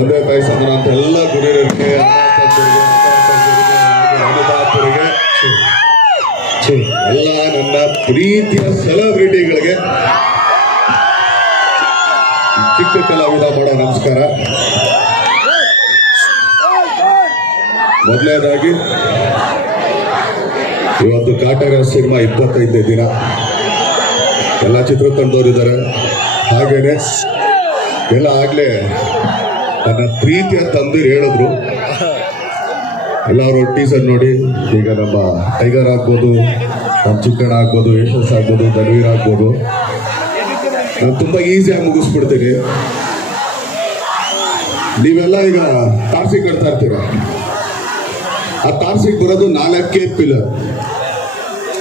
ತಂದೆ ತಾಯಿ ಅಂತ ಎಲ್ಲ ಗುರಿಯರಿಗೆ ಅನ್ನದಾತರಿಗೆ ಎಲ್ಲ ನನ್ನ ಪ್ರೀತಿಯ ಸೆಲೆಬ್ರಿಟಿಗಳಿಗೆ ಚಿಕ್ಕ ಕಲಾವಿದ ಮಾಡೋ ನಮಸ್ಕಾರ. ಮೊದಲನೇದಾಗಿ, ಇವತ್ತು ಕಾಟಗ ಸಿನಿಮಾ ಇಪ್ಪತ್ತೈದನೇ ದಿನ. ಎಲ್ಲ ಚಿತ್ರತಂಡದವರಿದ್ದಾರೆ. ಹಾಗೇನೆ, ಎಲ್ಲ ಆಗ್ಲೇ ನನ್ನ ಪ್ರೀತಿಯ ತಂದಿರು ಹೇಳಿದ್ರು. ಎಲ್ಲರೂ ಟೀಸರ್ ನೋಡಿ, ಈಗ ನಮ್ಮ ಟೈಗರ್ ಆಗ್ಬೋದು, ನಮ್ಮ ಚಿಕ್ಕಣ್ಣ ಆಗ್ಬೋದು ಯಶಸ್ ಆಗ್ಬೋದು, ಧನ್ವೀರ್ ಆಗ್ಬೋದು. ನಾನು ತುಂಬ ಈಸಿಯಾಗಿ ಮುಗಿಸ್ಬಿಡ್ತೀನಿ. ನೀವೆಲ್ಲ ಈಗ ತಾರ್ಸಿ ಕಟ್ತಾ ಇರ್ತೀರ? ಆ ತಾರ್ಸಿಗೆ ಬರೋದು ನಾಲ್ಕೇ ಪಿಲ್ಲರ್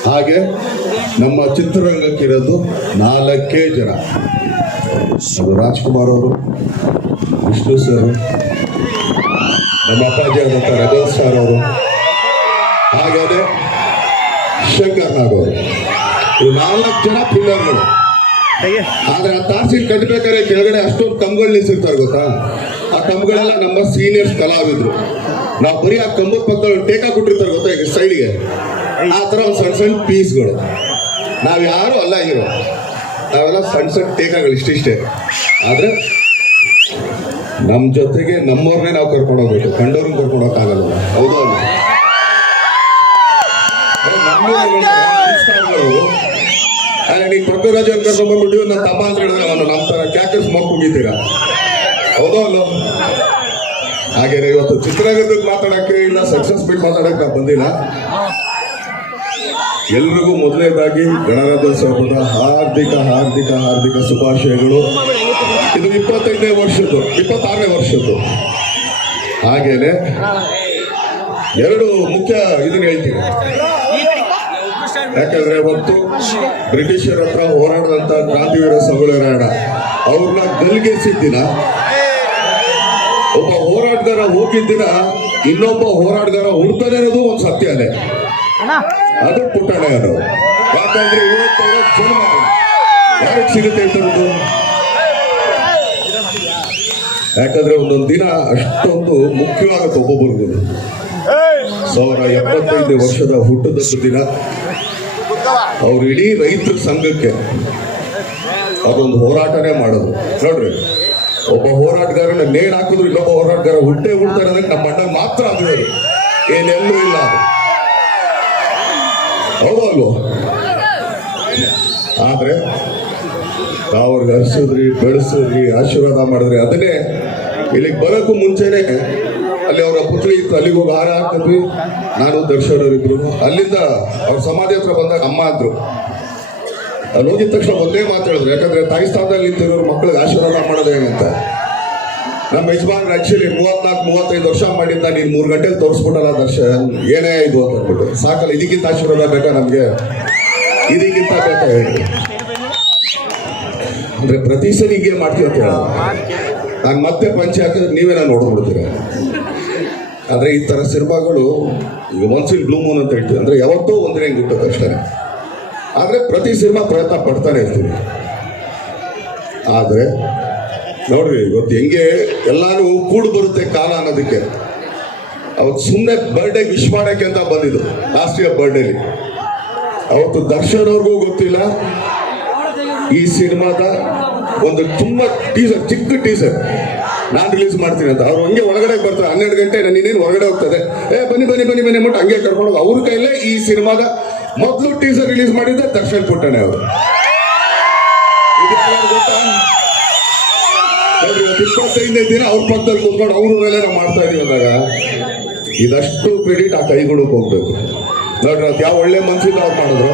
ಹಾಗೆ ನಮ್ಮ ಚಿತ್ರರಂಗಕ್ಕಿರೋದು ನಾಲ್ಕೇ ಜನ. ಅದು ರಾಜ್ಕುಮಾರ್ ಅವರು ವಿಷ್ಣು ಸರ್ ನಮ್ಮ ಅಪ್ಪಾಜಿ ಆದಂಥ ರಜಾ ಸರ್ ಅವರು ಹಾಗಾದ್ರೆ ಶಂಕರ್ ನಾಗ್ ಅವರು. ಇವು ನಾಲ್ಕು ಜನ ಪಿಲ್ಲರ್ಗಳು ಆದ್ರೆ ಆ ತಾರ್ಸಿಲ್ ಕಟ್ಟಬೇಕಾದ್ರೆ ಕೆಳಗಡೆ ಅಷ್ಟೊಂದು ಕಂಬಗಳು ನಿಲ್ಸಿರ್ತಾರೆ ಗೊತ್ತಾ? ಆ ಕಂಬಗಳೆಲ್ಲ ನಮ್ಮ ಸೀನಿಯರ್ಸ್ ಕಲಾವಿದ್ರು. ನಾವು ಬರೀ ಆ ಕಂಬದ ಪಕ್ಕದಲ್ಲಿ ಟೇಕಾ ಕೊಟ್ಟಿರ್ತಾರೆ ಗೊತ್ತಾ ಈಗ ಸೈಡ್ಗೆ ಆ ಥರ ಒಂದು ಸಣ್ಣ ಸಣ್ಣ ಪೀಸ್ಗಳು. ನಾವು ಯಾರು ಅಲ್ಲ ಹೀರೋ. ನಾವೆಲ್ಲ ಸಣ್ಣ ಸಣ್ಣ ಟೇಕಾಗಳು ಇಷ್ಟಿಷ್ಟೇ ಆದ್ರೆ ನಮ್ಮ ಜೊತೆಗೆ ನಮ್ಮವ್ರನ್ನೇ ನಾವು ಕರ್ಕೊಂಡು ಹೋಗ್ಬೇಕು. ಕಂಡವ್ರನ್ನ ಕರ್ಕೊಂಡು ಹೋಗಕ್ಕಾಗಲ್ಲ. ಹೌದು ಅಲ್ಲ? ನೀನ್ ಪೃಥ್ವಿರಾಜ್ ಅಂತ ಬಂದ್ಬಿಟ್ಟು ನನ್ನ ತಮ್ಮ ಅಂತ ಹೇಳಿದ್ರೆ ಅವನು ನಮ್ಮ ತರ ಕ್ಯಾಕರ್ಸ್ ಮಕ್ ಮುಗಿತೀರಾ ಹೌದೋ ಅಲ್ಲೋ? ಹಾಗೇನೆ ಇವತ್ತು ಚಿತ್ರರಂಗದಲ್ಲಿ ಮಾತಾಡಕ್ಕೆ ಇಲ್ಲ ಸಕ್ಸಸ್ ಬಿಟ್ಟು ಮಾತಾಡಕ್ಕೆ ನಾನು ಬಂದಿಲ್ಲ. ಎಲ್ರಿಗೂ ಮೊದಲನೇದಾಗಿ ಗಣರಾಜ್ಯೋತ್ಸವದ ಹಾರ್ದಿಕ ಹಾರ್ದಿಕ ಹಾರ್ದಿಕ ಶುಭಾಶಯಗಳು. ಇದು ಇಪ್ಪತ್ತೈದನೇ ವರ್ಷದ್ದು, ಇಪ್ಪತ್ತಾರನೇ ವರ್ಷದ್ದು. ಹಾಗೇನೆ ಎರಡು ಮುಖ್ಯ ಇದನ್ನ ಹೇಳ್ತೀನಿ. ಯಾಕಂದ್ರೆ ಅವತ್ತು ಬ್ರಿಟಿಷರ ಹತ್ರ ಹೋರಾಡದಂತ ಕ್ರಾಂತಿವೀರ ಸಂಗೊಳ್ಳಿರಾಯಣ್ಣ ಅವ್ರನ್ನ ಗಲ್ಗೆಸಿದ ದಿನ, ಒಬ್ಬ ಹೋರಾಟಗಾರ ಹೋಗಿದ್ದಿನ ಇನ್ನೊಬ್ಬ ಹೋರಾಟಗಾರ ಹುಡ್ತಾನೆ ಅನ್ನೋದು ಒಂದು ಸತ್ಯನೇ. ಅದು ಪುಟ್ಟಣ ಅದು. ಯಾಕಂದ್ರೆ ಇವತ್ತು ಅವರ ಜನ್ಮ ಯಾರಿಗೆ ಸಿಗುತ್ತೆ ಇಂಥದ್ದು ಯಾಕಂದ್ರೆ ಒಂದೊಂದು ದಿನ ಅಷ್ಟೊಂದು ಮುಖ್ಯವಾಗುತ್ತೆ ಒಬ್ಬೊಬ್ಬರಿಗೂ ಸಾವಿರ ಎಪ್ಪತ್ತೈದು ವರ್ಷದ ಹುಟ್ಟದ ದಿನ. ಅವ್ರು ಇಡೀ ರೈತರ ಸಂಘಕ್ಕೆ ಅದೊಂದು ಹೋರಾಟನೇ ಮಾಡೋದು. ನೋಡ್ರಿ, ಒಬ್ಬ ಹೋರಾಟಗಾರನ ನೇಣ್ ಹಾಕಿದ್ರು ಇನ್ನೊಬ್ಬ ಹೋರಾಟಗಾರ ಹುಟ್ಟೆ ಹುಡ್ತಾರೆ ಅದಕ್ಕೆ ನಮ್ಮ ಮಾತ್ರ ಅದು ಏನೆಲ್ಲೂ ಇಲ್ಲ ಅದು. ಹೌದು ಆದ್ರೆ ಅವ್ರಿಗೆ ಹರಿಸಿದ್ರಿ ಬೆಳೆಸಿದ್ರಿ, ಆಶೀರ್ವಾದ ಮಾಡಿದ್ರಿ. ಅದನ್ನೇ ಇಲ್ಲಿಗೆ ಬರೋಕ್ಕೂ ಮುಂಚೆನೆ ಅಲ್ಲಿ ಅವರ ಪುತ್ಳಿ ಇತ್ತು, ಅಲ್ಲಿಗೆ ಹೋಗಿ ಹಾರ ಹಾಕಿದ್ವಿ ನಾನು ದರ್ಶನರಿದ್ರು ಅಲ್ಲಿಂದ ಅವ್ರ ಸಮಾಧಿ ಹತ್ರ ಬಂದಾಗ ಅಮ್ಮ ಅಂದ್ರು. ಅಲ್ಲಿ ಹೋಗಿದ ತಕ್ಷಣ ಒಂದೇ ಮಾತಾಡಿದ್ರು ಯಾಕಂದ್ರೆ ತಾಯಿ ಸ್ಥಾನದಲ್ಲಿ ನಿಂತಿರೋರು ಮಕ್ಕಳಿಗೆ ಆಶೀರ್ವಾದ ಮಾಡೋದು ಹೇಗಂತ. ನಮ್ಮ ಯಜಮಾನ್ರು ಆಕ್ಚುಲಿ ಮೂವತ್ನಾಲ್ಕು, ಮೂವತ್ತೈದು ವರ್ಷ ಮಾಡಿದ್ದ ನೀನು ಮೂರು ಗಂಟೆಲಿ ತೋರಿಸ್ಬಿಟ್ಟಲ್ಲ ದರ್ಶನ್. ಏನೇ ಇದು ಅಂತ ಅಂದ್ಬಿಟ್ಟು ಸಾಕಲ್ಲ, ಇದಕ್ಕಿಂತ ಆಶೀರ್ವಾದ ಬೇಕಾ ನಮಗೆ? ಇದಕ್ಕಿಂತ ಬೇಕಾ ಹೇಳಿ. ಅಂದ್ರೆ ಪ್ರತಿ ಸರಿ ಹೀಗೆ ಮಾಡ್ತೀವಿ ಅಂತ ಹೇಳ. ನಾನು ಮತ್ತೆ ಪಂಚೆ ಹಾಕಿದ್ರೆ ನೀವೇನ ನೋಡ್ಬಿಡ್ತೀರ ಆದ್ರೆ ಈ ತರ ಸಿನಿಮಾಗಳು, ಈಗ ಮನ್ಸಿಲ್ ಬ್ಲೂ ಮೂನ್ ಅಂತ ಹೇಳ್ತೀವಿ. ಅಂದ್ರೆ ಯಾವತ್ತೋ ಒಂದಿನ ಹಿಂಗೆ ಹುಟ್ಟೋದು ಅಷ್ಟೇ. ಆದ್ರೆ ಪ್ರತಿ ಸಿನಿಮಾ ಪ್ರಯತ್ನ ಪಡ್ತಾನೆ ಇರ್ತೀವಿ. ಆದ್ರೆ ನೋಡ್ರಿ, ಇವತ್ತು ಹೆಂಗೆ ಎಲ್ಲಾನು ಕೂಡು ಬರುತ್ತೆ ಕಾಲ ಅನ್ನೋದಕ್ಕೆ. ಅವತ್ತು ಸುಮ್ಮನೆ ಬರ್ಡೇ ವಿಶ್ ಮಾಡಕ್ಕೆ ಅಂತ ಬಂದಿದ್ದು ಲಾಸ್ಟ್ ಇಯರ್ ಬರ್ಡೇಲಿ ಅವತ್ತು ದರ್ಶನ್ ಅವ್ರಿಗೂ ಗೊತ್ತಿಲ್ಲ. ಈ ಸಿನಿಮಾದ ಒಂದು ತುಂಬಾ ಟೀಸರ್ ಚಿಕ್ಕ ಟೀಸರ್ ನಾನು ರಿಲೀಸ್ ಮಾಡ್ತೀನಿ ಅಂತ. ಅವ್ರು ಹಂಗೆ ಒಳಗಡೆ ಬರ್ತಾರೆ, ಹನ್ನೆರಡು ಗಂಟೆ ನಾನು ಇನ್ನೇನು ಹೊರಗಡೆ ಹೋಗ್ತದೆ. ಏ, ಬನ್ನಿ ಬನ್ನಿ ಬನ್ನಿ ಬನ್ನಿ ಅಂದ್ಬಿಟ್ಟು ಹಂಗೆ ಕರ್ಕೊಂಡು ಅವ್ರ ಕೈಲೇ ಈ ಸಿನಿಮಾದ ಮೊದಲು ಟೀಸರ್ ರಿಲೀಸ್ ಮಾಡಿದ್ದೆ ದರ್ಶನ್ ಪುಟ್ಟಣೆ ಅವರು. ಗೊತ್ತಾ? ಇಪ್ಪತ್ತೈದನೇ ದಿನ ಅವ್ರ ಪಕ್ಕದಲ್ಲಿ ಕೂತ್ಕೊಂಡು ಅವ್ರ ಮೇಲೆ ನಾವು ಮಾಡ್ತಾ ಇದೀವಿ ಅಂದಾಗ ಇದಷ್ಟು ಕ್ರೆಡಿಟ್ ಆ ಕೈಗಳಿಗೆ ಹೋಗ್ಬೇಕು. ನೋಡ್ರಿ ಅದು ಯಾವ ಒಳ್ಳೆ ಮನ್ಸಿಂದ ಅವ್ರು ಮಾಡಿದ್ರು.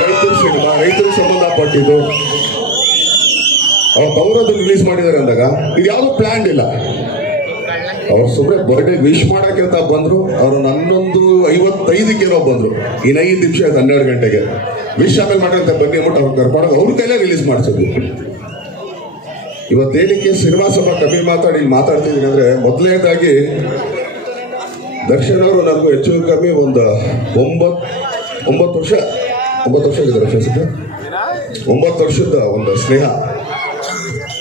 ರೈತರು ಸಿನಿಮಾ ರೈತರಿಗೆ ಸಂಬಂಧಪಟ್ಟಿದ್ದು. ಅವ್ರು ಅದನ್ನ ರಿಲೀಸ್ ಮಾಡಿದ್ದಾರೆ ಅಂದಾಗ ಇದು ಯಾವುದೂ ಪ್ಲಾನ್ ಇಲ್ಲ. ಅವ್ರು ಸುಮ್ಮನೆ ಬರ್ಡೇ ವಿಶ್ ಮಾಡಕ್ಕೆ ಅಂತ ಬಂದ್ರು. ಅವ್ರು ಹನ್ನೊಂದು ಐವತ್ತೈದಕ್ಕೇನೋ ಬಂದ್ರು. ಇನ್ನು ಐದು ನಿಮಿಷ ಹನ್ನೆರಡು ಗಂಟೆಗೆ. ವಿಶ್ ಆಮೇಲೆ ಮಾಡಂತ ಬನ್ನಿ ಅಂದ್ಬಿಟ್ಟು ಅವ್ರು ಕರ್ಕೊಂಡು ಅವ್ರ ಕೈಲೇ ರಿಲೀಸ್ ಮಾಡಿಸಿದ್ವಿ. ಇವತ್ತೇನಕ್ಕೆ ಹೇಳಿಕೆ ಶ್ರೀನಿವಾಸ ಕಮ್ಮಿ ಮಾತಾಡಿ, ಇಲ್ಲಿ ಮಾತಾಡ್ತಿದ್ದೀನಿ ಅಂದ್ರೆ ಮೊದಲನೇದಾಗಿ ಅವರು ನನಗೂ ಹೆಚ್ಚು ಕಮ್ಮಿ ಒಂದು ಒಂಬತ್ತು ಒಂಬತ್ತು ವರ್ಷ ಒಂಬತ್ತು ವರ್ಷ ಆಗಿದ್ದಾರೆ ವರ್ಷ ಒಂಬತ್ತು ವರ್ಷದ ಒಂದು ಸ್ನೇಹ.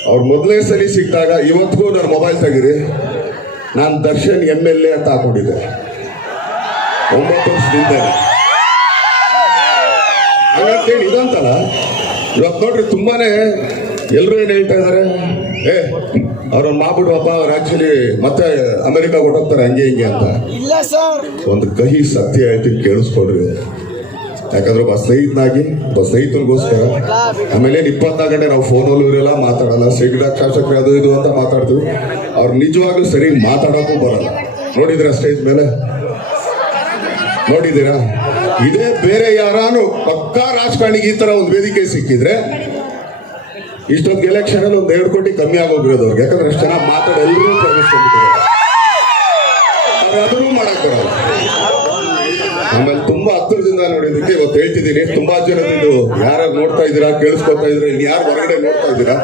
ಅವ್ರು ಮೊದಲನೇ ಸರಿ ಸಿಕ್ಕಿದಾಗ ಇವತ್ತಿಗೂ ನನ್ನ ಮೊಬೈಲ್ ತೆಗೀರಿ, ನಾನು ದರ್ಶನ್ ಎಂ ಎಲ್ ಎ ಅಂತ ಹಾಕೊಂಡಿದ್ದೆ. ಒಂಬತ್ತು ವರ್ಷದಿಂದ ಹಾಗಂತೇಳಿ ಇದಂತಲ್ಲ, ಇವತ್ತು ನೋಡ್ರಿ ತುಂಬಾನೇ ಎಲ್ಲರೂ ಏನು ಹೇಳ್ತಾ ಇದ್ದಾರೆ ಏ ಅವ್ರನ್ನ ಮಾಡ್ಬಿಡುವಪ್ಪ ಅವ್ರು ಆಕ್ಚುಲಿ ಮತ್ತೆ ಅಮೆರಿಕ ಹೊಟ್ಟೋಗ್ತಾರೆ ಹಂಗೆ ಹಿಂಗೆ ಅಂತ. ಇಲ್ಲ ಸರ್. ಒಂದು ಕಹಿ ಸತ್ಯ ಹೇಳ್ತೀನಿ ಕೇಳಿಸ್ಕೊಡ್ರಿ ಯಾಕಂದ್ರೆ ಒಬ್ಬ ಸ್ನೇಹಿತನಾಗಿ ಒಬ್ಬ ಸ್ನೇಹಿತನಿಗೋಸ್ಕರ ಆಮೇಲೆ ಏನ್ ಇಪ್ಪತ್ನಾಲ್ಕು ಗಂಟೆ ನಾವು ಫೋನಲ್ಲೂ ಇರಲ್ಲ ಮಾತಾಡಲ್ಲ. ಸಿಗಡಾಕ್ ಶಾಸಕರು ಅದು ಇದು ಅಂತ ಮಾತಾಡ್ತೀವಿ. ಅವ್ರು ನಿಜವಾಗ್ಲೂ ಸರಿ ಮಾತಾಡೋಕ್ಕೂ ಬರಲ್ಲ. ನೋಡಿದ್ರ ಸ್ಟೇಜ್ ಮೇಲೆ? ನೋಡಿದ್ದೀರಾ? ಇದೇ ಬೇರೆ ಯಾರಾನು ಪಕ್ಕಾ ರಾಜಕಾರಣಿಗೆ ಈ ತರ ಒಂದು ವೇದಿಕೆ ಸಿಕ್ಕಿದ್ರೆ ಇಷ್ಟೊಂದು ಎಲೆಕ್ಷನ್ ಅಲ್ಲಿ ಒಂದ್ ಎರಡು ಕೋಟಿ ಕಮ್ಮಿ ಆಗೋಗಿರೋದು ಅವ್ರಿಗೆ. ಯಾಕಂದ್ರೆ ಅಷ್ಟು ಜನ ಮಾತಾಡಿ ಎಲ್ಲರೂ ಅದನ್ನು ಆಮೇಲೆ ತುಂಬಾ ಹತ್ತಿರದಿಂದ ನೋಡಿದ್ದಕ್ಕೆ ಇವತ್ತು ಹೇಳ್ತಿದ್ದೀನಿ. ತುಂಬಾ ಜನ ನೀವು ಯಾರು ನೋಡ್ತಾ ಇದ್ದೀರಾ ಕೇಳಿಸ್ಕೊತಾ ಇದ್ದೀರಾ ಇಲ್ಲಿ ಯಾರು ಹೊರಗಡೆ ನೋಡ್ತಾ ಇದ್ದೀರಾ?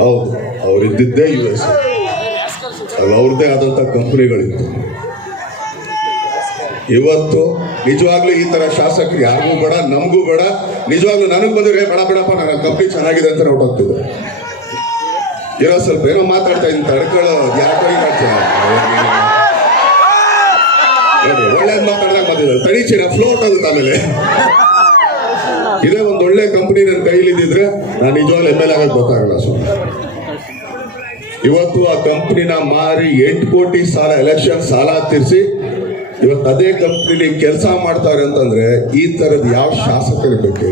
ಹೌದು ಅವ್ರು ಇದ್ದಿದ್ದೇ ಯು ಎಸ್ ಅಲ್ಲಿ ಅವ್ರದ್ದೇ ಆದಂತ ಕಂಪನಿಗಳಿತ್ತು ಇವತ್ತು ನಿಜವಾಗ್ಲೂ ಈ ತರ ಶಾಸಕರು ಯಾರಿಗೂ ಬೇಡ, ನಮಗೂ ಬೇಡ. ನಿಜವಾಗ್ಲೂ ನನಗೆ ಬಂದ್ರೆ ಬೇಡ, ಬೇಡಪ್ಪ ನನ್ನ ಕಂಪ್ನಿ ಚೆನ್ನಾಗಿದೆ ಅಂತ ಹೊರಟೋಗ್ತಿದ್ದೆ ಇರೋ ಸ್ವಲ್ಪ ಏನೋ ಮಾತಾಡ್ತಾ ಇದ್ದೀನಿ, ತಡ್ಕೊಳ್ಳೋ ಯಾಕೋ ನೋಡ್ರಿ ಒಳ್ಳೇದ್ ಮಾತಾಡ್ದಾಗ ತಡೀಚಿರ ಫ್ಲೋಟ್ ಆಗುತ್ತೆ ಆಮೇಲೆ. ಇದೇ ಒಂದು ಒಳ್ಳೆ ಕಂಪ್ನಿ ನನ್ನ ಕೈಲಿದ್ದಿದ್ರೆ ನಾನು ನಿಜವಾಗ್ಲೂ ಎಂ ಎಲ್ ಆಗಕ್ಕೆ ಗೊತ್ತಾಗಲ್ಲ ಸ್ವಾಮಿ ಇವತ್ತು ಆ ಕಂಪ್ನಿನ ಮಾರಿ ಎಂಟು ಕೋಟಿ ಸಾಲ ಎಲೆಕ್ಷನ್ ಸಾಲ ತೀರಿಸಿ ಇವತ್ತು ಅದೇ ಕಂಪ್ನಿಲಿ ಕೆಲಸ ಮಾಡ್ತಾರೆ ಅಂತಂದ್ರೆ ಈ ತರದ್ ಯಾವ ಶಾಸಕರು ಬೇಕು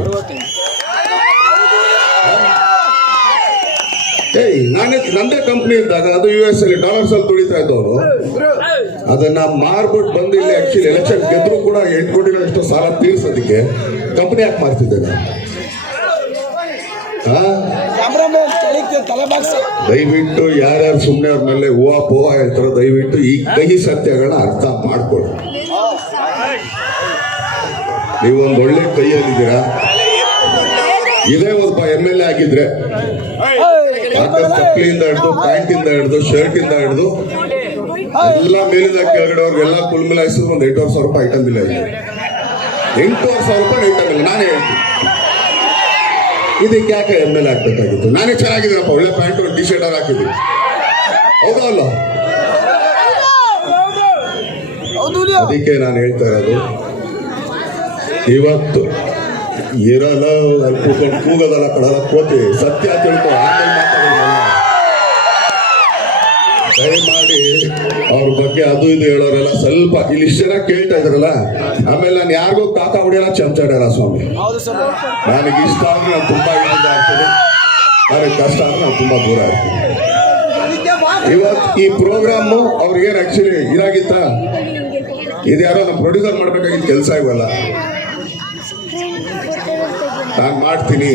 ಏಯ್, ನಾನೇ ನಂದೇ ಕಂಪ್ನಿ ಇದ್ದಾಗ ಅದು ಯು ಎಸ್ ಅಲ್ಲಿ ಡಾಲರ್ಸ್ ಅಲ್ಲಿ ತುಳಿತಾ ಇದ್ದವರು. ಅದನ್ನ ಮಾರ್ಬಿಟ್ಟು ಬಂದು ಇಲ್ಲಿ ಆಕ್ಚುಲಿ ಎಲೆಕ್ಷನ್ ಗೆದ್ರು ಕೂಡ ಎಂಟು ಕೋಟಿ ಎಷ್ಟು ಸಾಲ ತೀರಿಸೋದಕ್ಕೆ ಕಂಪ್ನಿ ಯಾಕೆ ಮಾಡ್ತಿದ್ದೇನೆ? ದಯವಿಟ್ಟು ಯಾರ್ಯಾರು ಸುಮ್ಮನೆ ಅವ್ರ ಮೇಲೆ ಹೂವ ಪೋವ ಹೇಳ್ತಾರೋ ದಯವಿಟ್ಟು ಈ ಕಹಿ ಸತ್ಯಗಳ ಅರ್ಥ ಮಾಡ್ಕೊಳ್ಳಿ. ನೀವೊಂದು ಒಳ್ಳೆ ಕೈಯಲ್ಲಿದ್ದೀರಾ ಇದೇ ಒಬ್ಬ ಎಂ ಎಲ್ ಎ ಆಗಿದ್ರೆ ಚಪ್ಪಲಿಯಿಂದ ಹಿಡಿದು, ಪ್ಯಾಂಟಿಂದ ಹಿಡಿದು, ಶರ್ಟಿಂದ ಹಿಡಿದು, ಎಲ್ಲ ಮೇಲಿಂದ ಕೆಳಗಡೆ ಅವ್ರಿಗೆಲ್ಲ ಕುಲ್ ಮಿಲಾಯಿಸಿದ್ರು ಒಂದು ಎಂಟೂವರೆ ಸಾವಿರ ರೂಪಾಯಿ ಐಟಮ್ ಇಲ್ಲ ಎಂಟೂವರೆ ಸಾವಿರ ರೂಪಾಯಿ ಐಟಮ್ ಇಲ್ಲ. ನಾನೇ ಹೇಳ್ತೀನಿ. ಇದಕ್ಕೆ ಯಾಕೆ ಎಂ ಎಲ್ ಆಗ್ಬೇಕಾಗಿತ್ತು ನಾನೇ ಚೆನ್ನಾಗಿದ್ದೀನಪ್ಪ, ಒಳ್ಳೆ ಪ್ಯಾಂಟ್, ಒಂದು ಟಿ ಶರ್ಟ್ ಹಾಕಿದ್ದೀನಿ ಹೌದಾ ಅಲ್ಲ? ಅದಕ್ಕೆ ನಾನು ಹೇಳ್ತಾ ಇರೋದು, ಇವತ್ತು ಇರಲ್ಲ ಅಲ್ಲಿ ಕೂಗೋದಲ್ಲ ಕಡಲ ಕೋತಿ, ಸತ್ಯ ತಿಳ್ಕೊ. ದಯಮಾಡಿ ಅವ್ರ ಬಗ್ಗೆ ಅದು ಇದು ಹೇಳೋರೆಲ್ಲ ಸ್ವಲ್ಪ ಇಲ್ಲಿ ಇಷ್ಟು ಜನ ಕೇಳ್ತಾ ಇದ್ರಲ್ಲ ಆಮೇಲೆ ನಾನು ಯಾರಿಗೂ ಕಾಕ ಹೊಡೆಯಲ್ಲ ಚಮಚಾಡ್ಯಾರ ಸ್ವಾಮಿ. ನನಗೆ ಇಷ್ಟ ಅಂದ್ರೆ ನಾನು ತುಂಬಾ ಇಳಿದ ಆಗ್ತದೆ ನನಗೆ ಕಷ್ಟ ಅಂದ್ರೆ ನಾನು ತುಂಬಾ ದೂರ ಆಗ್ತೀನಿ ಇವತ್ತು ಈ ಪ್ರೋಗ್ರಾಮು ಅವ್ರಿಗೇನು ಆಕ್ಚುಲಿ ಇದಾಗಿತ್ತ? ಇದು ಯಾರೋ ನಮ್ಮ ಪ್ರೊಡ್ಯೂಸರ್ ಮಾಡ್ಬೇಕಾಗಿದ್ದ ಕೆಲಸ ಇವಲ್ಲ. ನಾನು ಮಾಡ್ತೀನಿ.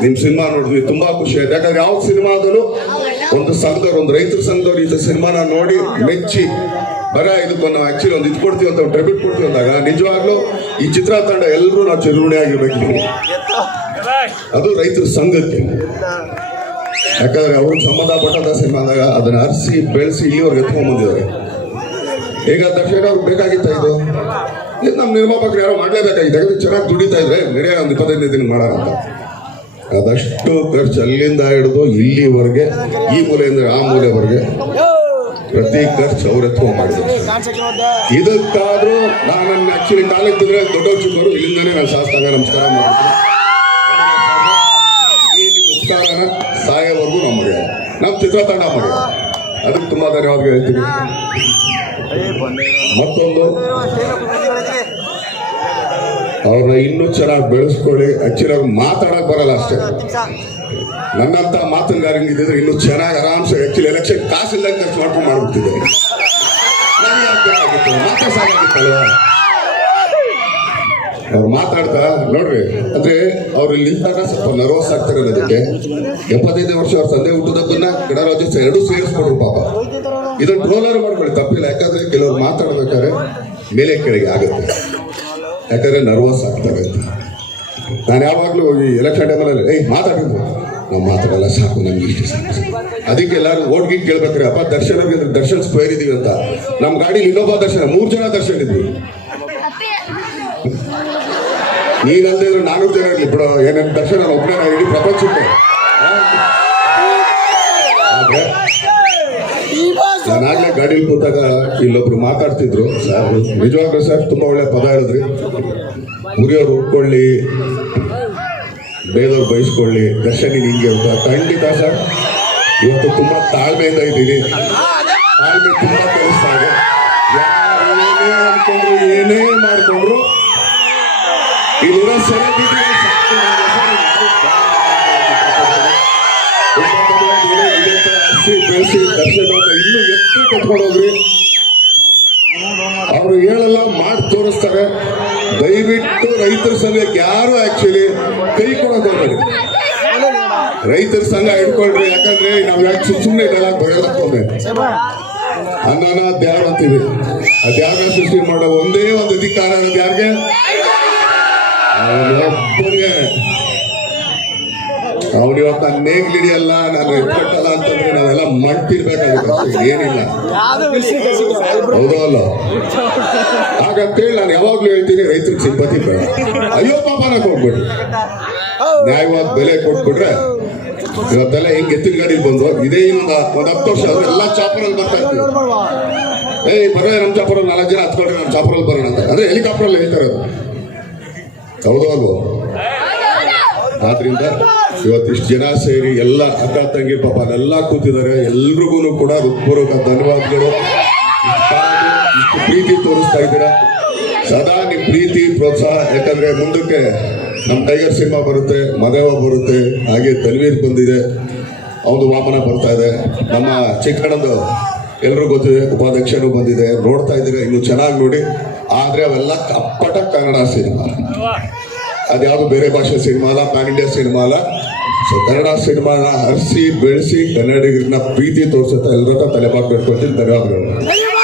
ನಿಮ್ ಸಿನಿಮಾ ನೋಡಿದ್ವಿ ತುಂಬಾ ಖುಷಿ ಆಯ್ತು. ಯಾಕಂದ್ರೆ ಯಾವ ಸಿನಿಮಾದಲ್ಲೂ ಒಂದು ಸಂಘದವ್ರು ಒಂದು ರೈತರ ಸಂಘದವ್ರು ಇದು ಸಿನಿಮಾನ ನೋಡಿ ಮೆಚ್ಚಿ, ಬರ ಇದಕ್ಕೆ ನಾವು ಆಕ್ಚುಲಿ ಒಂದು ಇದು ಕೊಡ್ತೀವಿ ಅಂತ ಟ್ರಿಬ್ಯೂಟ್ ಕೊಡ್ತೀವಿ ಅಂದಾಗ, ನಿಜವಾಗ್ಲೂ ಈ ಚಿತ್ರ ತಂಡ ಎಲ್ಲರೂ ನಾವು ಚಿರುಣಿ ಆಗಿರ್ಬೇಕು. ಅದು ರೈತರ ಸಂಘಕ್ಕೆ. ಯಾಕಂದ್ರೆ ಅವ್ರಿಗೆ ಸಂಬಂಧಪಟ್ಟಂತ ಸಿನಿಮಾದಾಗ ಅದನ್ನ ಅರಿಸಿ, ಬೆಳೆಸಿ ಇಲ್ಲಿವರೆಗೆ ಎತ್ಕೊಂಡ್ ಬಂದಿದ್ದಾರೆ. ಈಗ ದಕ್ಷಿಣ ಅವ್ರಿಗೆ ಬೇಕಾಗಿತ್ತ ಇದು? ನಮ್ಮ ನಿರ್ಮಾಪಕರು ಯಾರೋ ಮಾಡಲೇಬೇಕಾಗಿತ್ತು. ಯಾಕಂದ್ರೆ ಚೆನ್ನಾಗಿ ದುಡಿತಾ ಇದ್ರೆ ನಡೆಯ ಒಂದು ಇಪ್ಪತ್ತೈದು ದಿನ ಮಾಡೋಣ ಅದಷ್ಟು ಖರ್ಚು ಅಲ್ಲಿಂದ ಹಿಡಿದು ಇಲ್ಲಿವರೆಗೆ ಈ ಮೂಲೆಯಿಂದ ಆ ಮೂಲೆವರೆಗೆ ಪ್ರತಿ ಖರ್ಚು ಅವ್ರ ಎತ್ಕೊಂಡ್ ಮಾಡಿದ್ರು. ಇದಕ್ಕಾದ್ರೂ ನಾನು ಆಕ್ಚುಲಿ ಕಾಲೇಜ್ ಬಿದ್ರೆ ದೊಡ್ಡ ಚಿಕ್ಕವರು ಇಲ್ಲಿಂದಾನೇ ನಾನು ಶಾಸ್ತ್ರಾಂಗ ನಮಸ್ಕಾರ ಮಾಡ್ತೀನಿ. ಈ ಉಪಕಾರನ ಸಾಯೋವರೆಗೂ ನಮಗೆ ನಮ್ಮ ಚಿತ್ರತಂಡ ಮಾಡಿ ಅದಕ್ಕೆ ತುಂಬಾ ಧನ್ಯವಾದಗಳು ಹೇಳ್ತೀನಿ. ಮತ್ತೊಂದು. ಅವ್ರನ್ನ ಇನ್ನೂ ಚೆನ್ನಾಗಿ ಬೆಳೆಸ್ಕೊಳ್ಳಿ ಆಕ್ಚುಲಿ ಮಾತಾಡಕ್ ಬರಲ್ಲ ಅಷ್ಟೇ. ನನ್ನಂತ ಮಾತುಗಾರಂಗೆ ಇದ್ದಿದ್ರೆ ಇನ್ನೂ ಚೆನ್ನಾಗಿ ಆರಾಮ್ಸೆ ಆಕ್ಚುಲಿ ಎಲೆಕ್ಷನ್ ಕಾಸಿಲ್ಲ ಖರ್ಚು ಮಾಡ್ಕೊಂಡು ಮಾಡ್ಬಿಡ್ತಿದ್ದೆ. ಅವ್ರು ಮಾತಾಡ್ತಾ ನೋಡ್ರಿ ಅಂದ್ರೆ ಅವ್ರು ಇಲ್ಲಿ ನಿಂತಾಗ ಸ್ವಲ್ಪ ನರ್ವಸ್ ಆಗ್ತಾರೆ ಅದಕ್ಕೆ. ಎಪ್ಪತ್ತೈದು ವರ್ಷ ಅವ್ರ ತಂದೆ ಹುಟ್ಟದಕ್ಕನ್ನ ಗಣರಾಜ್ಯ ಎರಡೂ ಸೇರಿಸ್ಕೊಡ್ರು ಪಾಪ. ಇದನ್ನ ಟ್ರೋಲರ್ ಮಾಡ್ಕೊಳ್ಳಿ ತಪ್ಪಿಲ್ಲ. ಯಾಕಂದ್ರೆ ಕೆಲವ್ರು ಮಾತಾಡ್ಬೇಕಾದ್ರೆ ಮೇಲೆ ಕೆಳಗೆ ಆಗುತ್ತೆ. ಯಾಕಂದ್ರೆ ನರ್ವಸ್ ಆಗ್ತವೆ. ಅಂತ ನಾನು ಯಾವಾಗಲೂ ಈ ಎಲೆಕ್ಷನ್ ಟೈಮಲ್ಲಿ ಏಯ್, ಮಾತಾಡಬೇಕು. ನಾವು ಮಾತಾಡಲ್ಲ, ಸಾಕು ನಮ್ಗೆ ಇಷ್ಟ ಅದಕ್ಕೆ ಎಲ್ಲರೂ ಓಟ್ ಗೀಟ್ ಕೇಳ್ಬೇಕ್ರಿ. ಅಪ್ಪ, ದರ್ಶನ ದರ್ಶನ್ ಸ್ಕ್ವೇರ್ ಇದೀವಿ ಅಂತ. ನಮ್ಮ ಗಾಡಿ ಇನ್ನೊಬ್ಬ ದರ್ಶನ, ಮೂರು ಜನ ದರ್ಶನ ಇದ್ವಿ. ನೀನಲ್ಲದೆ ನಾಲ್ಕು ಜನ ಇರಲಿ ಬಿಡೋ. ಏನೇನು ದರ್ಶನ ಒಬ್ಬನೇ ಇಡೀ ಪ್ರಪಂಚಕ್ಕೆ. ನಾನಾಗ್ಲೇ ಗಾಡೀಲಿ ಕೂತಾಗ ಇಲ್ಲೊಬ್ರು ಮಾತಾಡ್ತಿದ್ರು. ಸರ್. ನಿಜವಾಗ್ಲೂ ಸರ್ ತುಂಬಾ ಒಳ್ಳೆ ಪದ ಹೇಳಿದ್ರಿ. ಮುರಿಯೋರು ಉಟ್ಕೊಳ್ಳಿ ಬೇದವ್ರು ಬಯಸ್ಕೊಳ್ಳಿ ದರ್ಶನಿ ನಿಂಗೆ ಅಂತ. ಖಂಡಿತ ಸರ್ ಇವತ್ತು ತುಂಬಾ ತಾಳ್ಮೆಯಿಂದ ಇದ್ದೀನಿ ತಾಳ್ಮೆ ತುಂಬಾ ಕಲಿಸ್ತಾ ಇದೆ. ಏನೇ ಅನ್ಕೊಂಡ್ರು ಏನೇ ಮಾಡ್ಕೊಂಡ್ರು ಇಲ್ಲಿರೋ ಸೆಲೆಬ್ರಿಟಿ ಬೆಳೆಸಿ ದರ್ಶನವನ್ನ ಇನ್ನೂ ಎತ್ತಿ ಕಟ್ಕೊಂಡೋಗ್ರಿ. ಅವರು ಹೇಳಲ್ಲ, ಮಾಡಿ ತೋರಿಸ್ತಾರೆ. ದಯವಿಟ್ಟು ರೈತರ ಸಂಘಕ್ಕೆ ಯಾರು ಆಕ್ಚುಲಿ ಕೈ ಹೋಗ್ಬೇಡಿ ರೈತರ ಸಂಘ ಹಿಡ್ಕೊಳ್ರಿ, ಯಾಕಂದ್ರೆ ನಾವು ಯಾಕೆ ಸುಮ್ ಸುಮ್ಮನೆ ಇದೆಲ್ಲ ಬರೆಯೋದಕ್ಕೊಮ್ಮೆ ಅನ್ನನ ದ್ಯಾರ ಅಂತೀವಿ. ಆ ದ್ಯಾವ ಸೃಷ್ಟಿ ಮಾಡೋ ಒಂದೇ ಒಂದು ಅಧಿಕಾರ ಅನ್ನೋದು ಯಾರಿಗೆ? ಅವನೊಬ್ಬನಿಗೆ ಅವನು ಇವತ್ತು ನಾನು ನೇಗ್ಲಿಡಿಯಲ್ಲ ನಾನು ಎತ್ಕೊಟ್ಟಲ್ಲ ಅಂತಂದ್ರೆ ನಾವೆಲ್ಲ ಮಂಟಿರ್ಬೇಕಾಗುತ್ತೆ ಏನಿಲ್ಲ. ಹೌದೋ ಅಲ್ಲ. ಹಾಗಂತೇಳಿ ನಾನು ಯಾವಾಗ್ಲೂ ಹೇಳ್ತೀನಿ ರೈತರಿಗೆ ಸಿಂಪತಿ ಬೇಡ. ಅಯ್ಯೋ ಪಾಪನ ಕೊಟ್ಬಿಡ್ರಿ ನ್ಯಾಯವಾದ ಬೆಲೆ ಕೊಟ್ಬಿಟ್ರೆ ಇವತ್ತೆಲ್ಲ ಹೆಂಗ್ ಎತ್ತಿನ ಗಾಡಿ ಬಂದು ಇದೇ ಇನ್ನೊಂದು ಒಂದ್ ಹತ್ತು ವರ್ಷ ಆದ್ರೆ ಎಲ್ಲ ಚಾಪರಲ್ಲಿ ಬರ್ತಾ ಇರ್ತೀವಿ ಏಯ್ ಬರೋ ನಮ್ ಚಾಪರಲ್ಲಿ ನಾಲ್ಕು ಜನ ಹತ್ಕೊಂಡ್ರೆ ನಮ್ಮ ಚಾಪರಲ್ಲಿ ಬರೋಣ ಅಂತ. ಅಂದ್ರೆ ಹೆಲಿಕಾಪ್ಟರ್ ಹೇಳ್ತಾರೆ ಅದು ಹೌದೋ ಅಲ್ವೋ ಆದ್ರಿಂದ ಇವತ್ತಿಷ್ಟು ಜನ ಸೇರಿ ಎಲ್ಲ ಅಕ್ಕ ತಂಗಿ ಪಾಪ ಅಲ್ಲೆಲ್ಲ ಕೂತಿದ್ದಾರೆ. ಎಲ್ರಿಗೂ ಕೂಡ ಹೃತ್ಪೂರ್ವಕ ಧನ್ಯವಾದಗಳು. ಇಷ್ಟು ಪ್ರೀತಿ ತೋರಿಸ್ತಾ ಇದ್ದೀರಾ? ಸದಾ ನಿಮ್ ಪ್ರೀತಿ, ಪ್ರೋತ್ಸಾಹ. ಯಾಕಂದ್ರೆ ಮುಂದಕ್ಕೆ ನಮ್ ಟೈಗರ್ ಸಿನಿಮಾ ಬರುತ್ತೆ, ಮದೇವ ಬರುತ್ತೆ, ಹಾಗೆ ತನ್ವೀರ್ ಬಂದಿದೆ. ಅವನು ವಾಮನ ಬರ್ತಾ ಇದೆ. ನಮ್ಮ ಚಿಕ್ಕಣ್ಣದು ಎಲ್ಲರೂ ಗೊತ್ತಿದೆ ಉಪಾಧ್ಯಕ್ಷರು ಬಂದಿದೆ. ನೋಡ್ತಾ ಇದ್ದೀರಾ, ಇನ್ನು ಚೆನ್ನಾಗಿ ನೋಡಿ. ಆದ್ರೆ ಅವೆಲ್ಲ ಕಪ್ಪಟ ಕನ್ನಡ ಸಿನಿಮಾ. ಅದ್ಯಾವುದು ಬೇರೆ ಭಾಷೆ ಸಿನಿಮಾ ಅಲ್ಲ ಪ್ಯಾನ್ ಇಂಡಿಯಾ ಸಿನಿಮಾ ಅಲ್ಲ ಸೊ ಕನ್ನಡ ಸಿನಿಮಾನ ಹರಿಸಿ, ಬೆಳೆಸಿ, ಕನ್ನಡಿಗರನ್ನ ಪ್ರೀತಿ ತೋರಿಸುತ್ತಾ ಎಲ್ಲರ ತಲೆಬಾಗಿ ಬಿಟ್ಕೊಳ್ತೀನಿ ಧನ್ಯವಾದಗಳು.